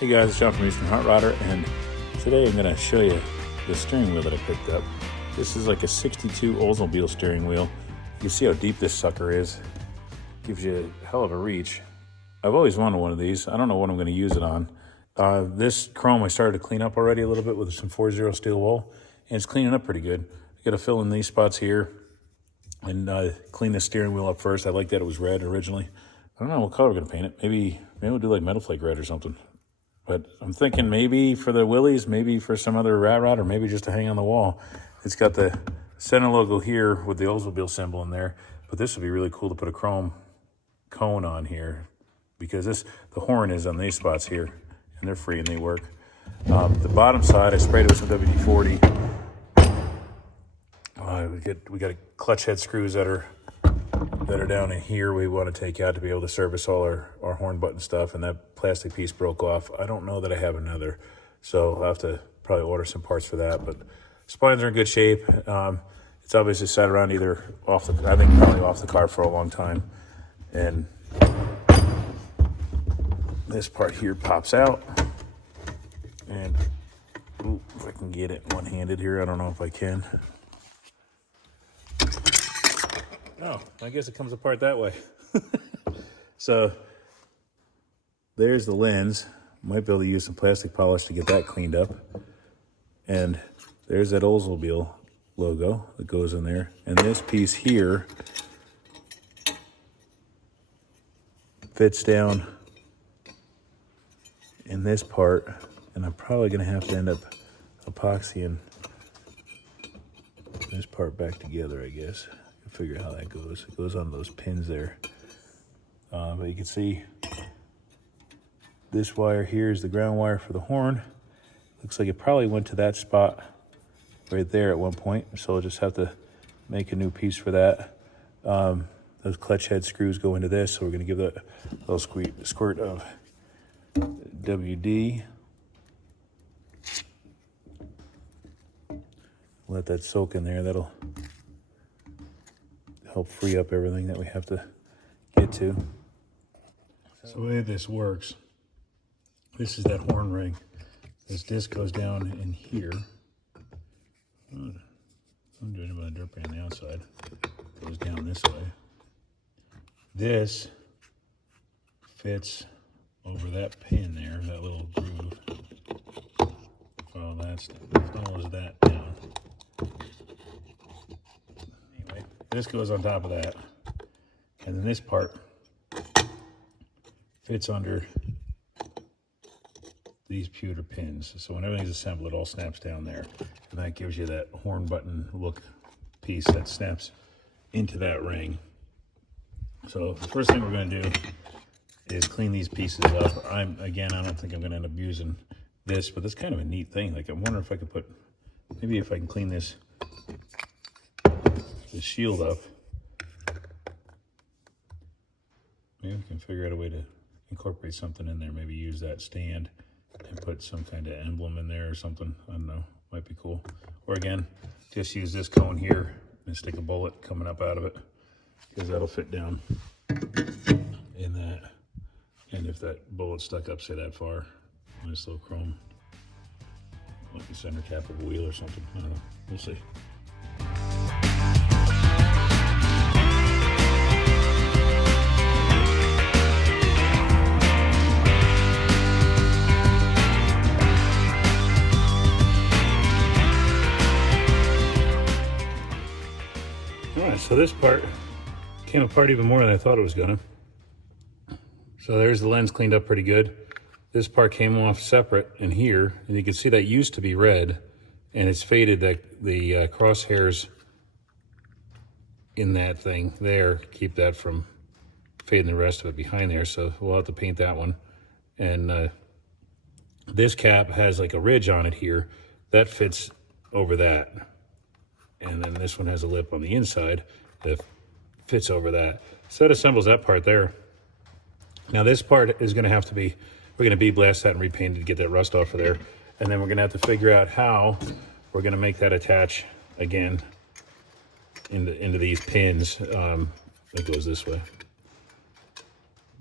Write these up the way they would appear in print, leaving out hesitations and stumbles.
Hey guys, it's John from Eastern Hot Rodder, and today I'm going to show you the steering wheel that I picked up. This is like a 62 Oldsmobile steering wheel. You can see how deep this sucker is. Gives you a hell of a reach. I've always wanted one of these. I don't know what I'm going to use it on. This chrome I started to clean up already a little bit with some 4-0 steel wool, and it's cleaning up pretty good. I got to fill in these spots here and clean the steering wheel up first. I like that it was red originally. I don't know what color we're going to paint it. Maybe we'll do like metal flake red or something. But I'm thinking maybe for the Willys, maybe for some other rat rod, or maybe just to hang on the wall. It's got the center logo here with the Oldsmobile symbol in there. But this would be really cool to put a chrome cone on here, because the horn is on these spots here, and they're free and they work. The bottom side, I sprayed it with some WD-40. We got clutch head screws that are down in here we want to take out to be able to service all our horn button stuff, and that plastic piece broke off. I don't know that I have another, so I'll have to probably order some parts for that. But splines are in good shape. It's obviously sat around either probably off the car for a long time. And this part here pops out. And if I can get it one-handed here, I don't know if I can. Oh, I guess it comes apart that way. So there's the lens. Might be able to use some plastic polish to get that cleaned up. And there's that Oldsmobile logo that goes in there. And this piece here fits down in this part. And I'm probably going to have to end up epoxying this part back together, I guess. Figure out how that goes. It goes on those pins there. But you can see this wire here is the ground wire for the horn. Looks like it probably went to that spot right there at one point. So I'll just have to make a new piece for that. Those clutch head screws go into this. So we're going to give that a little squirt of WD. Let that soak in there. That'll help free up everything that we have to get to. So the way this works, this is that horn ring. This disc goes down in here. I'm doing it with a dirt pan on the outside. Goes down this way. This fits over that pin there, that little groove. Well, that follows that down. This goes on top of that, and then this part fits under these pewter pins. So when everything's assembled, it all snaps down there, and that gives you that horn button look piece that snaps into that ring. So the first thing we're going to do is clean these pieces up. I don't think I'm going to end up using this, but it's kind of a neat thing. Like, I'm wondering if I could maybe if I can clean this shield up. Maybe we can figure out a way to incorporate something in there. Maybe use that stand and put some kind of emblem in there or something. I don't know. Might be cool. Or again, just use this cone here and stick a bullet coming up out of it, because that'll fit down in that. And if that bullet stuck up, say, that far, nice little chrome, like the center cap of a wheel or something. I don't know. We'll see. So this part came apart even more than I thought it was gonna. So there's the lens cleaned up pretty good. This part came off separate in here, and you can see that used to be red, and it's faded. That the crosshairs in that thing there keep that from fading the rest of it behind there. So we'll have to paint that one. And this cap has like a ridge on it here that fits over that. And then this one has a lip on the inside that fits over that. So that assembles that part there. Now this part is gonna have to be, we're gonna bead-blast that and repaint it to get that rust off of there. And then we're gonna have to figure out how we're gonna make that attach again into these pins. It goes this way.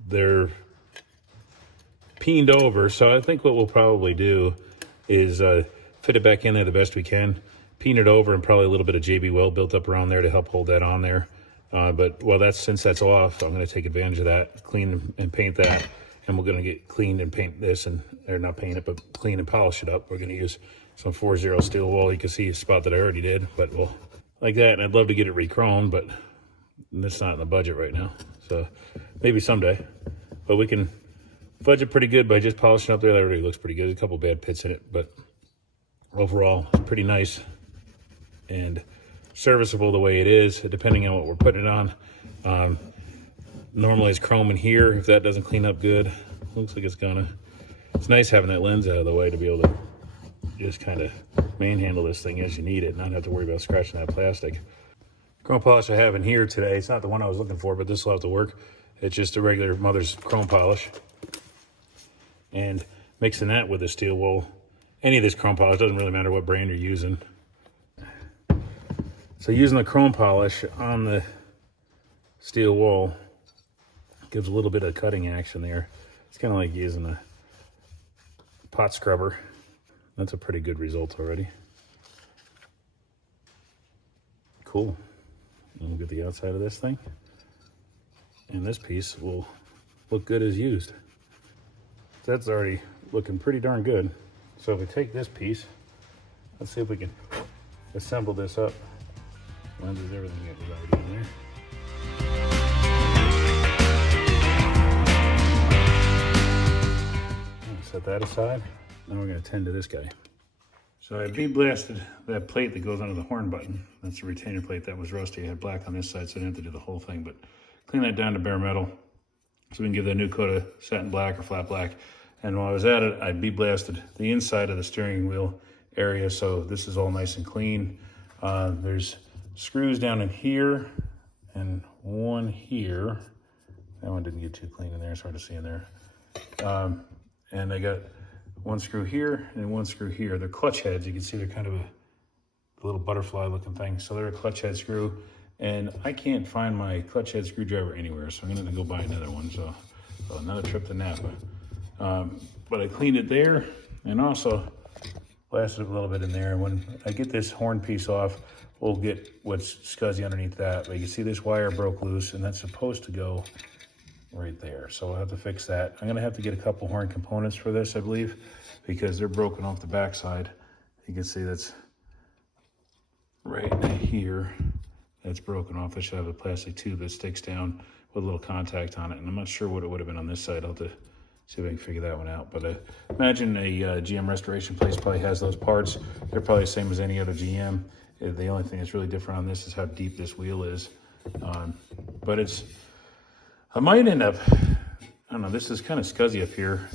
They're peened over. So I think what we'll probably do is fit it back in there the best we can, peen it over, and probably a little bit of JB Weld built up around there to help hold that on there. But well, since that's off, I'm going to take advantage of that, clean and paint that, and we're going to get cleaned and paint this, or not paint it, but clean and polish it up. We're going to use some 4-0 steel wool. You can see a spot that I already did, but we'll like that. And I'd love to get it re-chromed, but it's not in the budget right now. So maybe someday, but we can fudge it pretty good by just polishing up there. That already looks pretty good. There's a couple bad pits in it, but overall it's pretty nice and serviceable the way it is, depending on what we're putting it on. Normally it's chrome in here. If that doesn't clean up good, looks like it's gonna. It's nice having that lens out of the way to be able to just kind of manhandle this thing as you need it, not have to worry about scratching that plastic. Chrome polish I have in here today, it's not the one I was looking for, but this will have to work. It's just a regular Mother's chrome polish. And mixing that with the steel wool, any of this chrome polish, doesn't really matter what brand you're using. So using the chrome polish on the steel wool gives a little bit of cutting action there. It's kind of like using a pot scrubber. That's a pretty good result already. Cool. And we'll get the outside of this thing. And this piece will look good as used. That's already looking pretty darn good. So if we take this piece, let's see if we can assemble this up. Lenses, everything that was already in there. Set that aside. Now we're going to tend to this guy. So I bead blasted that plate that goes under the horn button. That's a retainer plate that was rusty. I had black on this side, so I didn't have to do the whole thing, but clean that down to bare metal so we can give that new coat of satin black or flat black. And while I was at it, I bead blasted the inside of the steering wheel area, so this is all nice and clean. There's screws down in here and one here. That one didn't get too clean in there, it's hard to see in there. And I got one screw here and one screw here. They're clutch heads. You can see they're kind of a little butterfly looking thing. So they're a clutch head screw, and I can't find my clutch head screwdriver anywhere, so I'm gonna go buy another one. So another trip to Napa. But I cleaned it there and also blasted a little bit in there. When I get this horn piece off, we'll get what's scuzzy underneath that. But you can see this wire broke loose, and that's supposed to go right there. So we'll have to fix that. I'm gonna have to get a couple horn components for this, I believe, because they're broken off the backside. You can see that's right here. That's broken off. I should have a plastic tube that sticks down with a little contact on it. And I'm not sure what it would have been on this side. I'll have to see if I can figure that one out. But imagine a GM restoration place probably has those parts. They're probably the same as any other GM. The only thing that's really different on this is how deep this wheel is. But I might end up, I don't know, this is kind of scuzzy up here.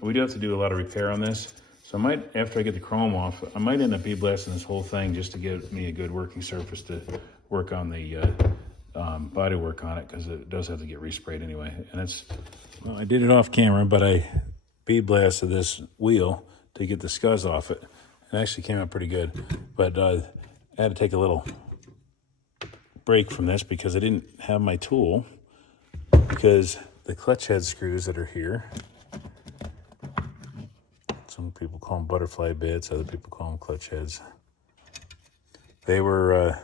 We do have to do a lot of repair on this. So I might, after I get the chrome off, I might end up bead blasting this whole thing just to give me a good working surface to work on the body work on it, because it does have to get resprayed anyway. And well, I did it off camera, but I bead blasted this wheel to get the scuzz off it. It actually came out pretty good, but I had to take a little break from this because I didn't have my tool. Because the clutch head screws that are here, some people call them butterfly bits, other people call them clutch heads. They were,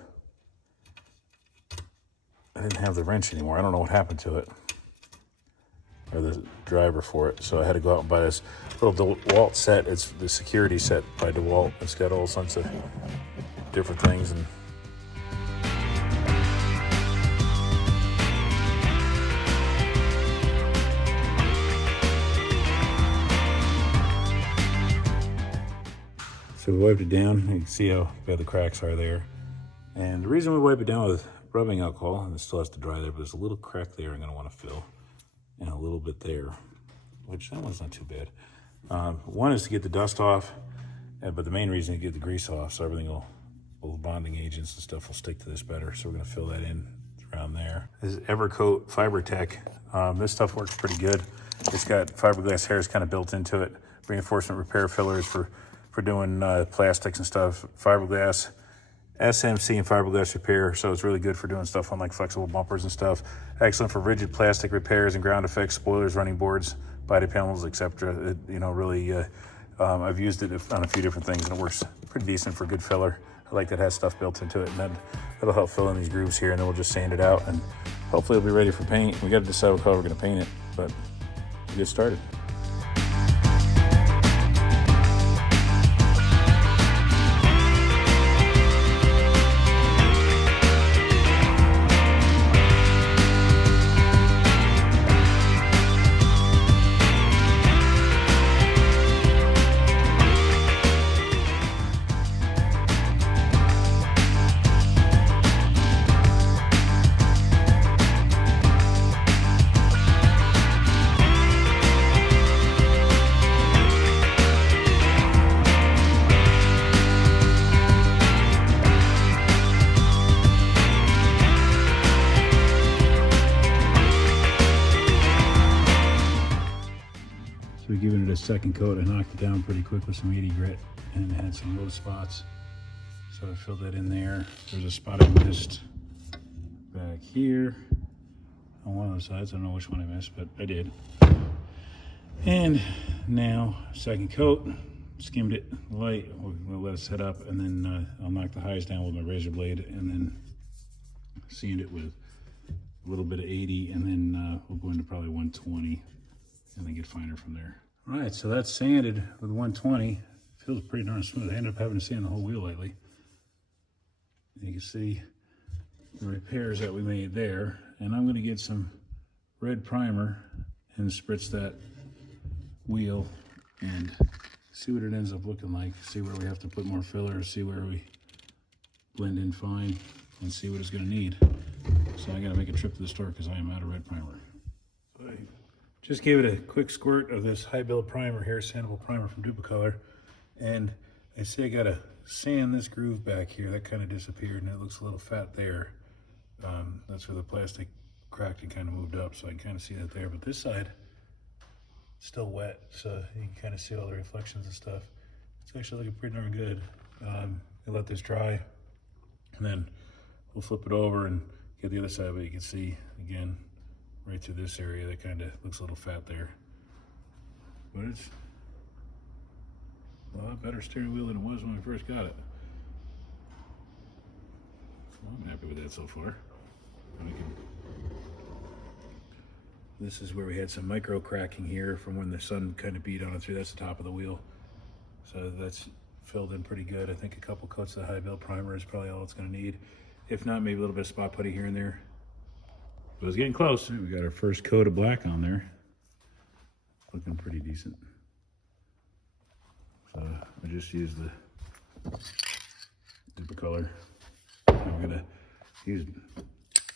I didn't have the wrench anymore. I don't know what happened to it, or the driver for it. So I had to go out and buy this little DeWalt set. It's the security set by DeWalt. It's got all sorts of different things. And so we wiped it down. You can see how bad the cracks are there. And the reason we wipe it down with rubbing alcohol, and it still has to dry there, but there's a little crack there I'm gonna wanna fill, and a little bit there, which that one's not too bad. One is to get the dust off, but the main reason is to get the grease off, so everything all the bonding agents and stuff will stick to this better. So we're gonna fill that in around there. This is Evercoat FiberTech. This stuff works pretty good. It's got fiberglass hairs kind of built into it. Reinforcement repair fillers for doing plastics and stuff. Fiberglass, SMC and fiberglass repair, so it's really good for doing stuff on like flexible bumpers and stuff. Excellent for rigid plastic repairs and ground effects, spoilers, running boards, body panels, etc. Really, I've used it on a few different things, and it works pretty decent for good filler. I like that it has stuff built into it, and then it'll help fill in these grooves here, and then we'll just sand it out, and hopefully it'll be ready for paint. We got to decide what color we're going to paint it, but we'll get started. So giving it a second coat, I knocked it down pretty quick with some 80 grit, and it had some low spots. So I filled that in there. There's a spot I missed back here on one of the sides. I don't know which one I missed, but I did. And now, second coat, skimmed it light. We'll let it set up, and then I'll knock the highs down with my razor blade, and then sand it with a little bit of 80, and then we'll go into probably 120, and then get finer from there. All right, so that's sanded with 120. Feels pretty darn smooth. I ended up having to sand the whole wheel lately. You can see the repairs that we made there. And I'm gonna get some red primer and spritz that wheel and see what it ends up looking like. See where we have to put more filler, see where we blend in fine, and see what it's gonna need. So I gotta make a trip to the store because I am out of red primer. So I just gave it a quick squirt of this high build primer here, sandable primer from Duplicolor. And I see I gotta sand this groove back here. That kind of disappeared and it looks a little fat there. That's where the plastic cracked and kind of moved up, so I can kind of see that there. But this side, it's still wet, so you can kind of see all the reflections and stuff. It's actually looking pretty darn good. I'll let this dry, and then we'll flip it over and get the other side, but you can see, again, right through this area, that kind of looks a little fat there. But it's a lot better steering wheel than it was when we first got it. Well, I'm happy with that so far. This is where we had some micro cracking here from when the sun kind of beat on it through. That's the top of the wheel. So that's filled in pretty good. I think a couple coats of high build primer is probably all it's gonna need. If not, maybe a little bit of spot putty here and there. But it's getting close. We got our first coat of black on there. Looking pretty decent. So I just used the Duplicolor. I'm gonna use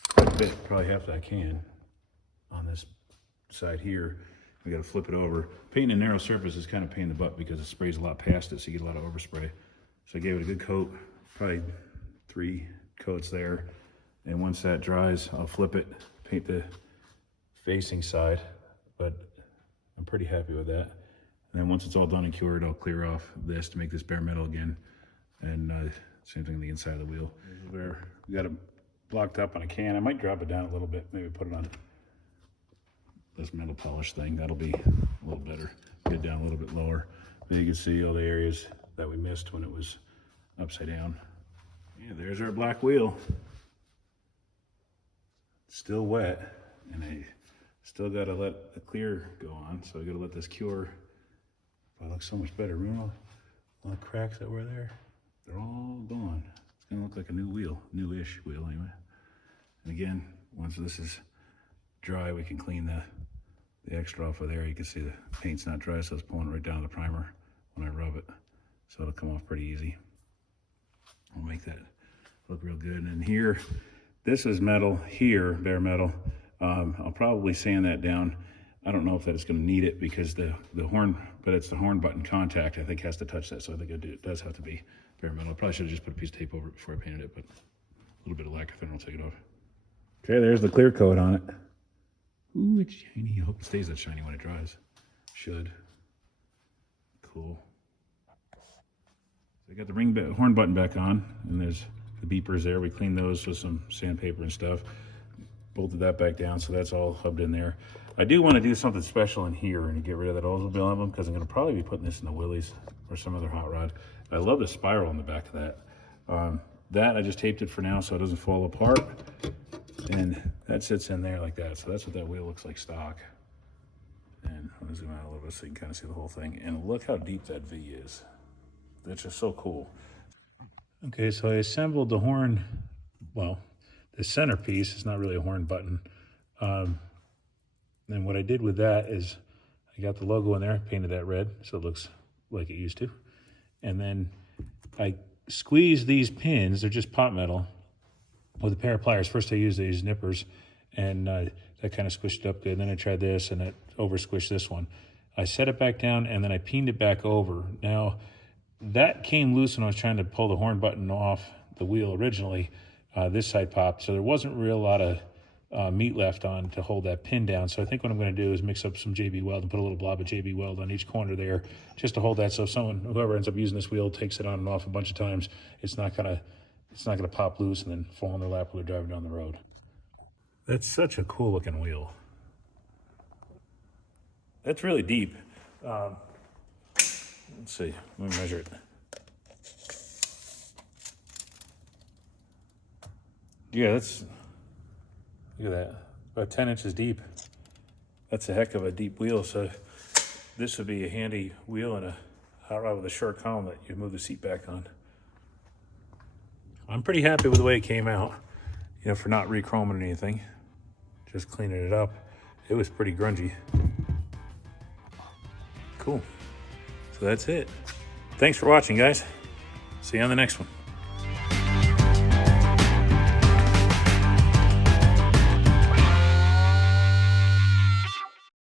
quite a bit, probably half that I can on this side here. We gotta flip it over. Painting a narrow surface is kind of a pain in the butt because it sprays a lot past it, so you get a lot of overspray. So I gave it a good coat, probably 3 coats there. And once that dries, I'll flip it, paint the facing side, but I'm pretty happy with that. And then once it's all done and cured, I'll clear off this to make this bare metal again. And same thing on the inside of the wheel. Where we got it blocked up on a can. I might drop it down a little bit, maybe put it on this metal polish thing. That'll be a little better. Get it down a little bit lower. Then you can see all the areas that we missed when it was upside down. Yeah, there's our black wheel. It's still wet, and I still gotta let the clear go on, so I gotta let this cure. But it looks so much better. Remember all the cracks that were there? They're all gone. It's gonna look like a new wheel, newish wheel anyway. And again, once this is dry, we can clean the extra off of there. You can see the paint's not dry, so it's pulling right down to the primer when I rub it. So it'll come off pretty easy. I'll make that look real good. And here, this is metal here, bare metal. I'll probably sand that down. I don't know if that is going to need it because the horn, but it's the horn button contact, I think has to touch that. So I think it does have to be bare metal. I probably should have just put a piece of tape over it before I painted it, but a little bit of lacquer thinner will take it off. Okay, there's the clear coat on it. Ooh, it's shiny. I hope it stays that shiny when it dries. Should. Cool. So I got the horn button back on, and there's the beepers there. We cleaned those with some sandpaper and stuff. bolted that back down, so that's all hubbed in there. I do want to do something special in here and get rid of that Oldsmobile emblem, because I'm going to probably be putting this in the Willys or some other hot rod. I love the spiral on the back of that. That I just taped it for now so it doesn't fall apart, and that sits in there like that. So that's what that wheel looks like stock. And I'm gonna zoom out a little bit so you can kind of see the whole thing. And look how deep that V is. That's just so cool. Okay, so I assembled the horn, well, the centerpiece is not really a horn button. And what I did with that is I got the logo in there, painted that red so it looks like it used to. And then I squeezed these pins, they're just pot metal, with a pair of pliers. First I used these nippers, and that kind of squished it up good. Then I tried this, and it over squished this one. I set it back down, and then I peened it back over. Now, that came loose when I was trying to pull the horn button off the wheel originally. This side popped, so there wasn't real lot of meat left on to hold that pin down. So I think what I'm going to do is mix up some JB Weld and put a little blob of JB Weld on each corner there, just to hold that. So whoever ends up using this wheel takes it on and off a bunch of times, it's not gonna pop loose and then fall in their lap while they're driving down the road. That's such a cool looking wheel. That's really deep. Let's see, let me measure it. Yeah, look at that, about 10 inches deep. That's a heck of a deep wheel. So this would be a handy wheel and a hot rod with a short column that you move the seat back on. I'm pretty happy with the way it came out, you know, for not re-chroming or anything, just cleaning it up. It was pretty grungy. Cool. So that's it. Thanks for watching, guys. See you on the next one.